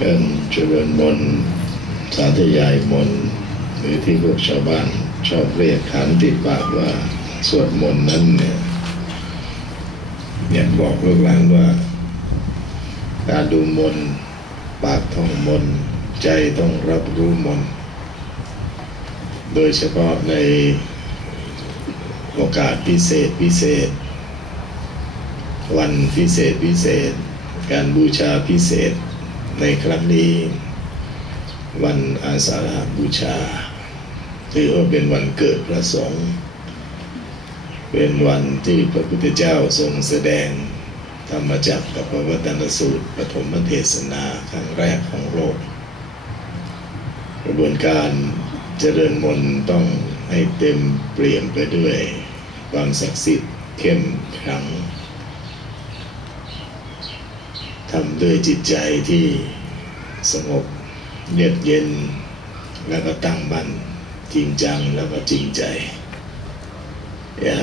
การเจริญมนต์สาธยายมนต์หรือที่พวกชาวบ้านชอบเรียกขานติดปากว่าสวดมนต์นั้นเนี่ยอยากบอกลูกหลานว่า การดูมนต์ปากท่องมนต์ใจต้องรับรู้มนต์โดยเฉพาะในโอกาสพิเศษพิเศษ วันพิเศษพิเศษ การบูชาพิเศษในครั้งนี้ วันอาสาฬหบูชา ถือว่าเป็นวันเกิดพระสงฆ์เป็นวันที่พระพุทธเจ้าทรงแสดงธรรมจักรกับพระวัตนสูตรปฐมเทศนาครั้งแรกของโลก กระบวนการเจริญมนต์ต้องให้เต็มเปลี่ยนไปด้วยความศักดิ์สิทธิ์เข้มขลัง ทำด้วยจิตใจที่สงบเยือกเย็น แล้วก็ตั้งมั่นจริงจังแล้วก็จริงใจ อย่า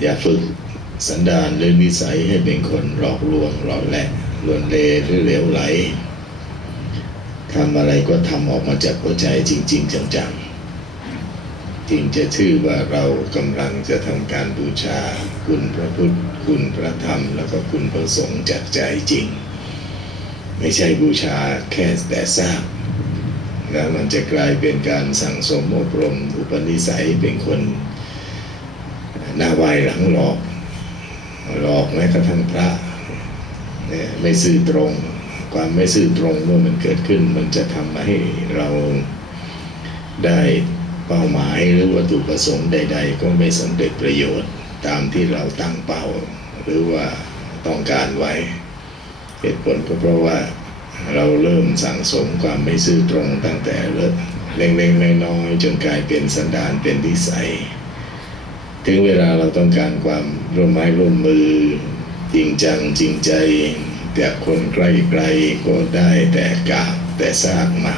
อย่าฝึกสันดานหรือนิสัยให้เป็นคนหลอกลวงหลอกแหลกลวนเลหรือเหลวไหลทำอะไรก็ทำออกมาจากหัวใจจริง ๆ จังๆจึงจะชื่อว่าเรากำลังจะทำการบูชา คุณพระพุทธ คุณพระธรรม แล้วก็คุณพระสงฆ์จากใจจริง ไม่ใช่บูชาแค่แต่ทราบแล้วมันจะกลายเป็นการสั่งสมอบรมอุปนิสัยเป็นคนหน้าไหวหลังหลอกหลอกแม้กระทั่งพระเนี่ยไม่ซื่อตรง ความไม่ซื่อตรงเมื่อมันเกิดขึ้น มันจะทำให้เราได้เป้าหมายหรือวัตถุประสงค์ใด ๆ ก็ไม่สำเร็จประโยชน์ตามที่เราตั้งเป้า หรือว่าต้องการไว้ เหตุผลก็เพราะว่าเราเริ่มสั่งสมความไม่ซื่อตรงตั้งแต่เล็กๆน้อยๆจนกลายเป็นสันดานเป็นนิสัย ถึงเวลาเราต้องการความร่วมไม้ร่วมมือ จริงจังจริงใจแต่คนใกล้ๆก็ได้แต่กาบแต่ซากมา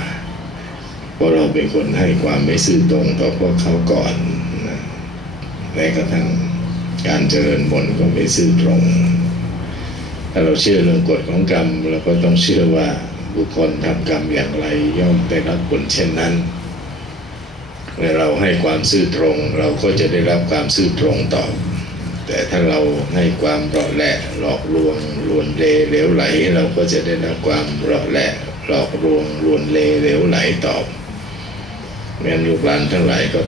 เพราะเราเป็นคนให้ความไม่ซื่อตรงต่อพวกเขาก่อนแม้กระทั่งการเจริญมนก็ไม่ซื่อตรงาเราเชื่อเรื่องกฎของกรรมเราก็ต้องเชื่อว่าบุคคลทำกรรมอย่างไรย่อมได้รับผลเช่นนั้นเมื่อเราให้ความซื่อตรง เราก็จะได้รับความซื่อตรงตอบ แต่ถ้าเราให้ความเปราะแหละหลอกลวงลวนเลเหลวไหล เราก็จะได้รับความเปราะแหละหลอกลวงลวนเลเหลวไหลตอบงั้นลูกหลานทั้งหลายก็